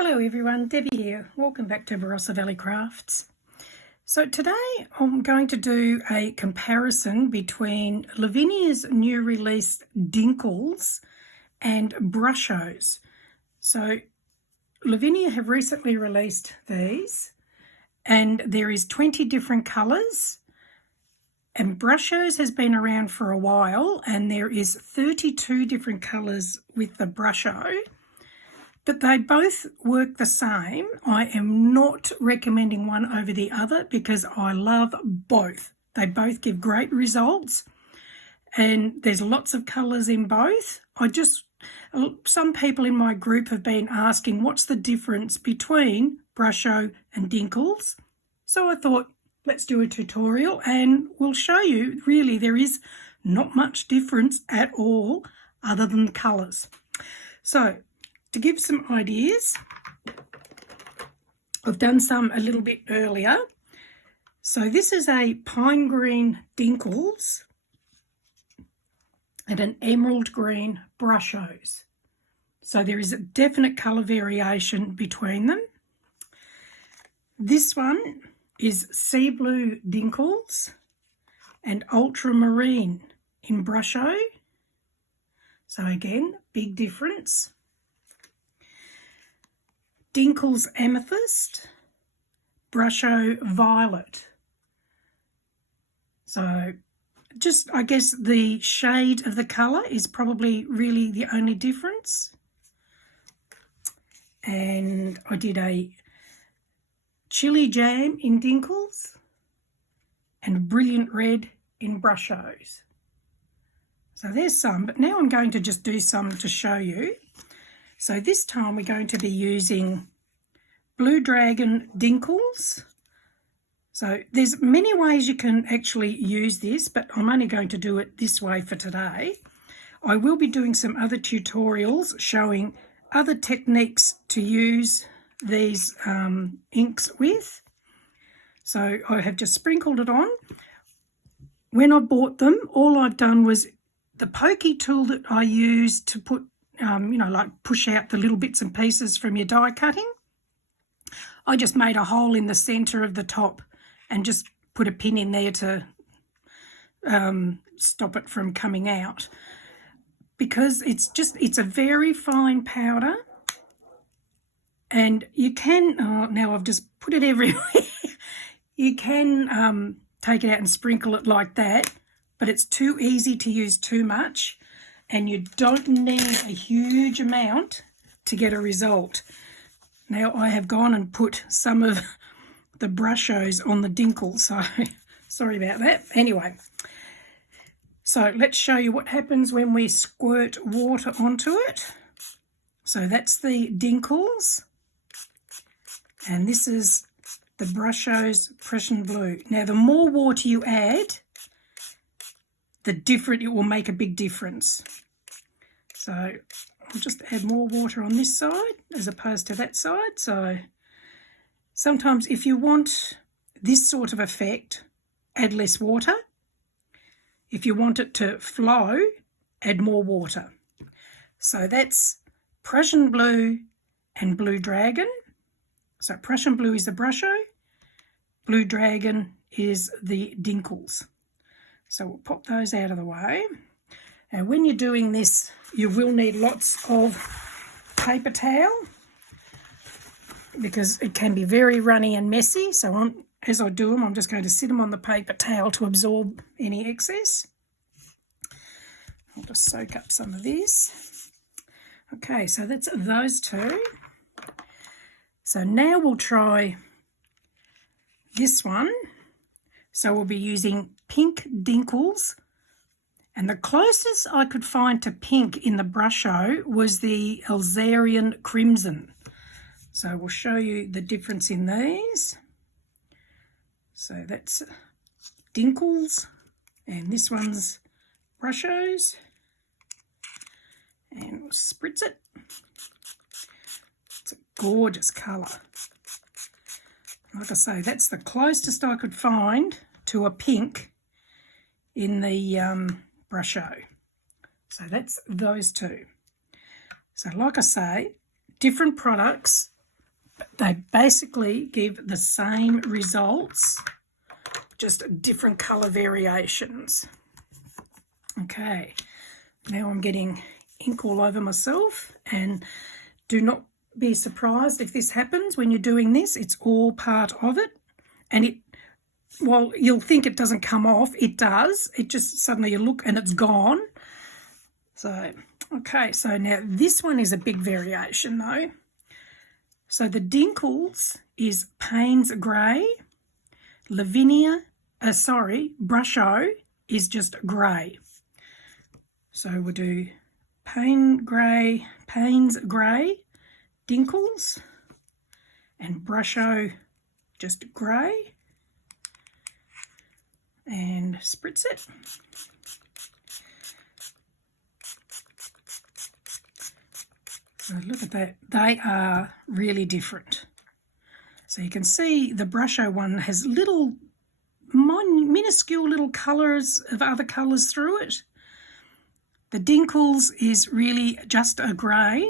Hello everyone, Debbie here. Welcome back to Barossa Valley Crafts. So today I'm going to do a comparison between Lavinia's new release Dinkles and Brushos. So Lavinia have recently released these and there is 20 different colours, and Brushos has been around for a while and there is 32 different colours with the Brusho. But they both work the same. I am not recommending one over the other because I love both. They both give great results and there's lots of colours in both. Some people in my group have been asking what's the difference between Brusho and Dinkles. So I thought let's do a tutorial and we'll show you really there is not much difference at all other than the colours. So to give some ideas, I've done some a little bit earlier. So this is a pine green Dinkles and an emerald green Brushos. So there is a definite colour variation between them. This one is sea blue Dinkles and ultramarine in Brusho. So again, big difference. Dinkles amethyst, Brusho violet. So just, I guess the shade of the colour is probably really the only difference. And I did a chili jam in Dinkles and brilliant red in Brushos. So there's some, but now I'm going to just do some to show you. So this time we're going to be using Blue Dragon Dinkles. So there's many ways you can actually use this, but I'm only going to do it this way for today. I will be doing some other tutorials showing other techniques to use these inks with. So I have just sprinkled it on. When I bought them, all I've done was the pokey tool that I used to put like push out the little bits and pieces from your die cutting. I just made a hole in the centre of the top and just put a pin in there to stop it from coming out, because it's a very fine powder, and you can, now I've just put it everywhere, you can take it out and sprinkle it like that, but it's too easy to use too much. And you don't need a huge amount to get a result. Now I have gone and put some of the Brushos on the Dinkles, so sorry about that. Anyway, so let's show you what happens when we squirt water onto it. So that's the Dinkles, and this is the Brushos Prussian Blue. Now the more water you add, it will make a big difference. So I'll just add more water on this side as opposed to that side. So sometimes if you want this sort of effect, add less water. If you want it to flow, add more water. So that's Prussian Blue and Blue Dragon. So Prussian Blue is the Brusho, Blue Dragon is the Dinkles. So we'll pop those out of the way. And when you're doing this, you will need lots of paper towel because it can be very runny and messy. So as I do them, I'm just going to sit them on the paper towel to absorb any excess. I'll just soak up some of this. Okay, so that's those two. So now we'll try this one. So we'll be using pink Dinkles, and the closest I could find to pink in the Brusho was the Alzarian Crimson. So we'll show you the difference in these. So that's Dinkles, and this one's Brushos, and we'll spritz it. It's a gorgeous colour. Like I say, that's the closest I could find to a pink in the Brusho. So that's those two. So like I say, different products They basically give the same results, just different colour variations. Okay, now I'm getting ink all over myself, and do not be surprised if this happens when you're doing this. It's all part of it, and while you'll think it doesn't come off, it does. It just suddenly you look and it's gone. So, okay, so now this one is a big variation though. So the Dinkles is Payne's Grey. Lavinia, Brusho is just grey. So we'll do Payne's Grey, Dinkles, and Brusho just grey, and spritz it. So look at that, they are really different. So you can see the Brusho one has little minuscule little colours of other colours through it. The Dinkles is really just a grey,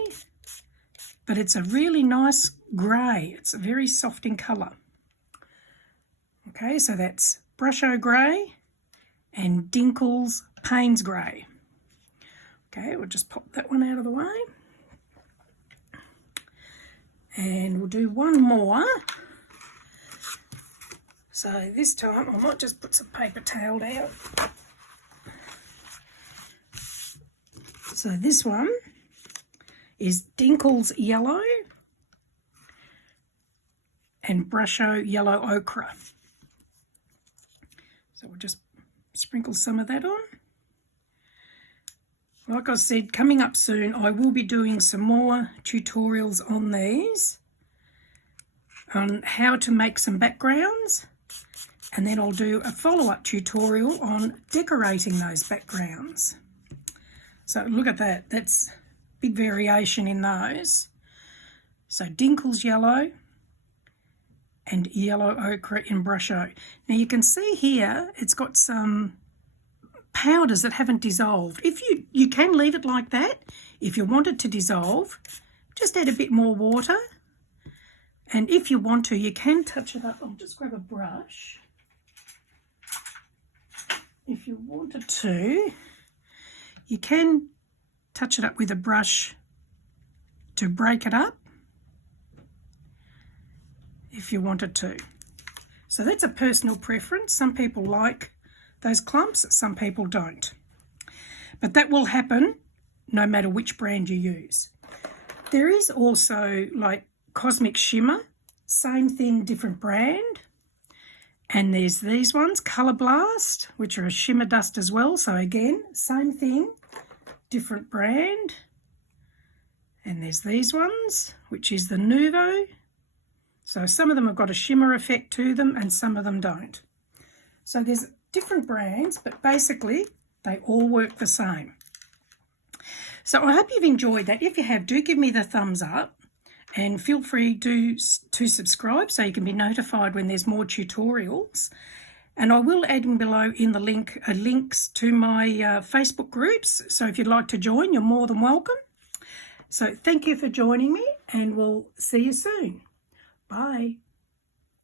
but it's a really nice grey. It's very soft in colour. Okay, so that's Brusho grey and Dinkles Payne's Grey. Okay, we'll just pop that one out of the way. And we'll do one more. So this time I might just put some paper towel down. So this one is Dinkles Yellow and Brusho Yellow Ochre. So we'll just sprinkle some of that on. Like I said, coming up soon, I will be doing some more tutorials on these, on how to make some backgrounds, and then I'll do a follow-up tutorial on decorating those backgrounds. So look at that, that's big variation in those. So Dinkles Yellow and Yellow Ochre in Brusho. Now you can see here it's got some powders that haven't dissolved. If you can leave it like that. If you want it to dissolve, just add a bit more water. And if you want to, you can touch it up. I'll just grab a brush. If you wanted to, you can touch it up with a brush to break it up if you wanted to. So that's a personal preference. Some people like those clumps, some people don't. But that will happen no matter which brand you use. There is also like Cosmic Shimmer, same thing, different brand. And there's these ones, Colour Blast, which are a shimmer dust as well. So again, same thing, different brand. And there's these ones, which is the Nuvo. So some of them have got a shimmer effect to them and some of them don't. So there's different brands, but basically they all work the same. So I hope you've enjoyed that. If you have, do give me the thumbs up. And feel free to subscribe so you can be notified when there's more tutorials. And I will add in below in the link links to my Facebook groups. So if you'd like to join, you're more than welcome. So thank you for joining me, and we'll see you soon. Bye.